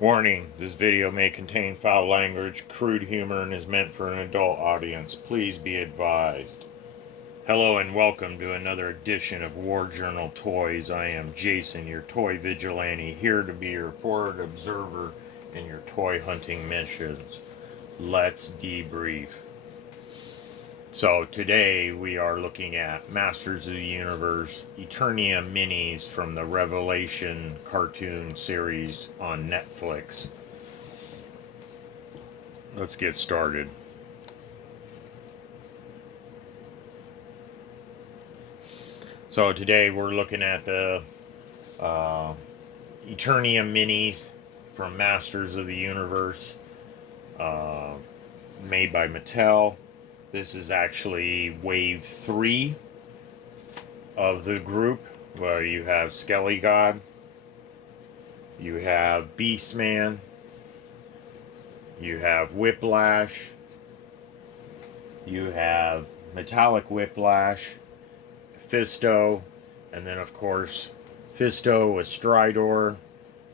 Warning, this video may contain foul language, crude humor, and is meant for an adult audience. Please be advised. Hello and welcome to another edition of War Journal Toys. I am Jason, your toy vigilante, here to be your forward observer in your toy hunting missions. Let's debrief. So today we are looking at Masters of the Universe Eternia minis from the Revelation cartoon series on Netflix. Let's get started. So today we're looking at the Eternia minis from Masters of the Universe, made by Mattel. This is actually wave 3 of the group, where you have Skelly God, you have Beastman, you have Whiplash, you have Metallic Whiplash, Fisto, and then of course Fisto with Stridor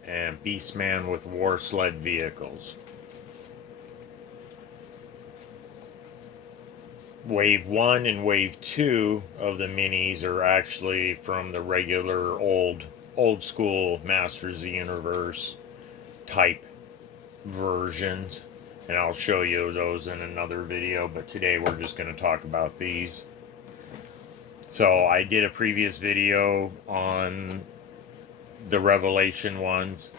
and Beastman with War Sled vehicles. Wave 1 and Wave 2 of the minis are actually from the regular old school Masters of the Universe type versions, and I'll show you those in another video, but today we're just going to talk about these. So I did a previous video on the Revelation ones,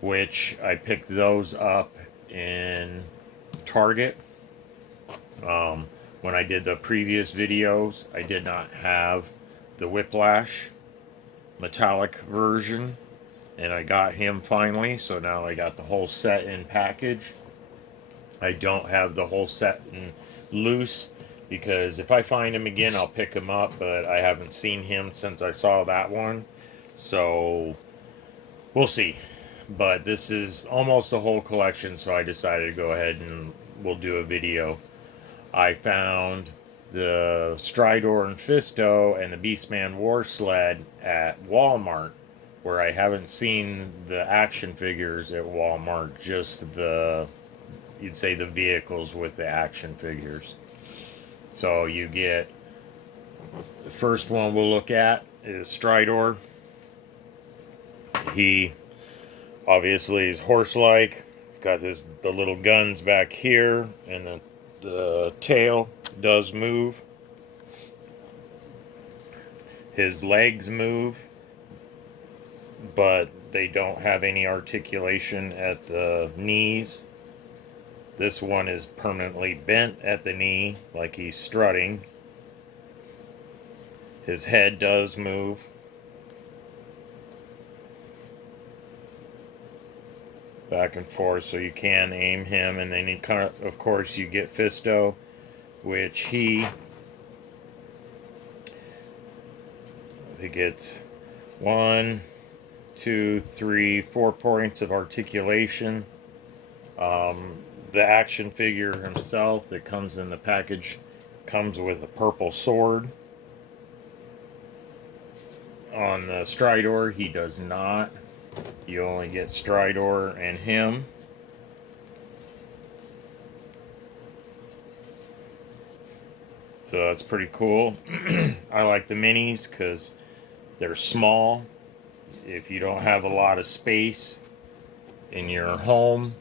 which I picked those up in Target. When I did the previous videos, I did not have the Whiplash metallic version, and I got him finally, so now I got the whole set in package. I don't have the whole set in loose, because if I find him again, I'll pick him up, but I haven't seen him since I saw that one, so we'll see. But this is almost the whole collection, so I decided to go ahead and we'll do a video. I found the Stridor and Fisto and the Beastman War Sled at Walmart, where I haven't seen the action figures at Walmart, just the, you'd say, the vehicles with the action figures. So you get, the first one we'll look at is Stridor. He obviously is horse-like. He's got the little guns back here, and the tail does move. His legs move, but they don't have any articulation at the knees. This one is permanently bent at the knee, like he's strutting. His head does move. Back and forth, so you can aim him, and then of course you get Fisto, which he gets 1, 2, 3, 4 points of articulation. The action figure himself that comes in the package comes with a purple sword. On the Stridor, he does not. You only get Stridor and him. So that's pretty cool. I like the minis because they're small. If you don't have a lot of space in your home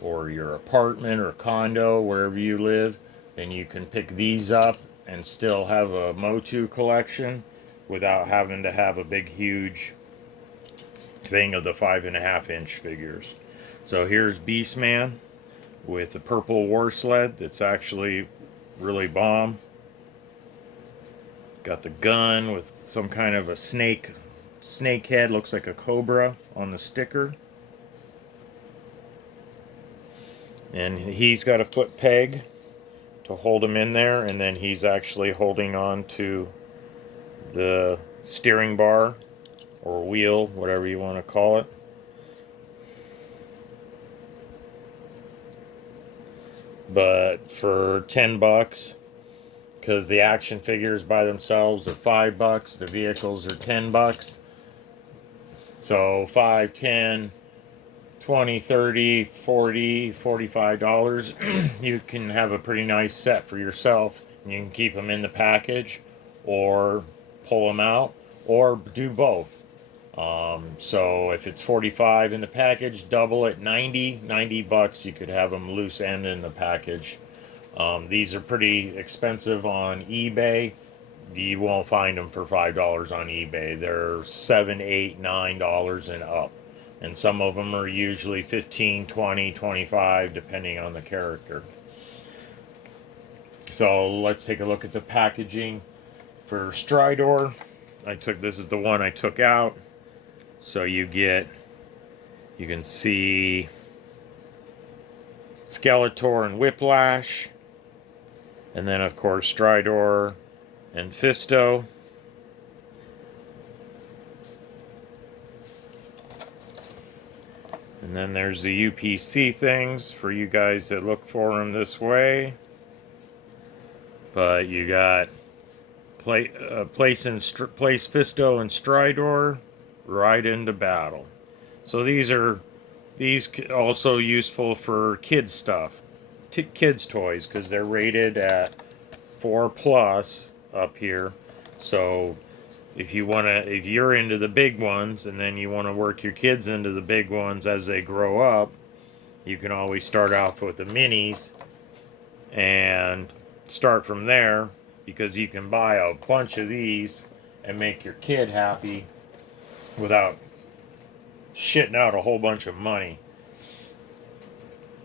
or your apartment or condo, wherever you live, then you can pick these up and still have a Motu collection without having to have a big huge thing of the 5.5-inch figures. So here's Beastman with the purple war sled that's actually really bomb. Got the gun with some kind of a snake head, looks like a cobra on the sticker. And he's got a foot peg to hold him in there, and then he's actually holding on to the steering bar or wheel, whatever you want to call it. But for $10, because the action figures by themselves are $5, the vehicles are $10. So 5, 10, $20, $30, $40, $45, you can have a pretty nice set for yourself. You can keep them in the package or pull them out or do both. So if it's 45 in the package, double it, 90 bucks, you could have them loose end in the package. These are pretty expensive on eBay. You won't find them for $5 on eBay. They're $7, $8, $9 and up. And some of them are usually 15, 20, 25, depending on the character. So let's take a look at the packaging for Stridor. This is the one I took out. So you can see Skeletor and Whiplash. And then of course Stridor and Fisto. And then there's the UPC things for you guys that look for them this way. But you got place Fisto and Stridor right into battle. So these also useful for kids stuff, kids toys, because they're rated at 4+ up here. So if you're into the big ones and then you want to work your kids into the big ones as they grow up, you can always start off with the minis and start from there, because you can buy a bunch of these and make your kid happy without shitting out a whole bunch of money,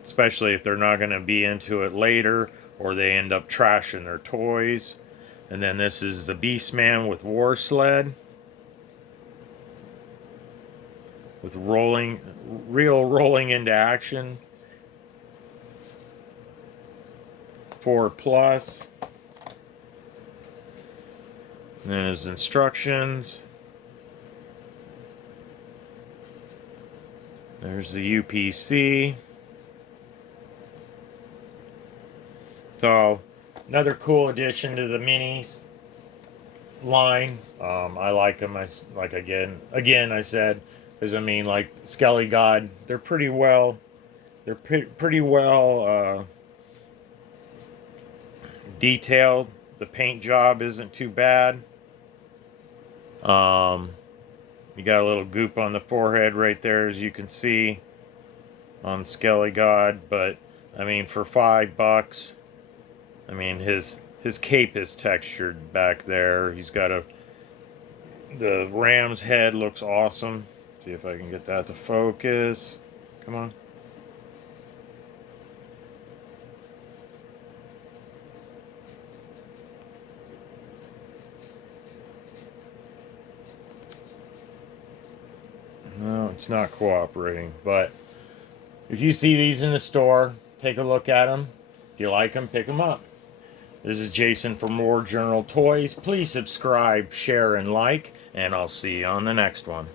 especially if they're not going to be into it later or they end up trashing their toys. And then this is the Beastman with War Sled, with rolling into action, 4+. And then his instructions. There's the UPC. So another cool addition to the minis line. I like them. Again, I said, because I mean, like Skelly God, they're pretty well detailed. The paint job isn't too bad. You got a little goop on the forehead right there, as you can see on Skelly God. But I mean, for $5, I mean, his cape is textured back there. He's got the ram's head looks awesome. See if I can get that to focus. Come on. No, it's not cooperating. But if you see these in the store, take a look at them. If you like them, pick them up. This is Jason for more Journal Toys. Please subscribe, share, and like, and I'll see you on the next one.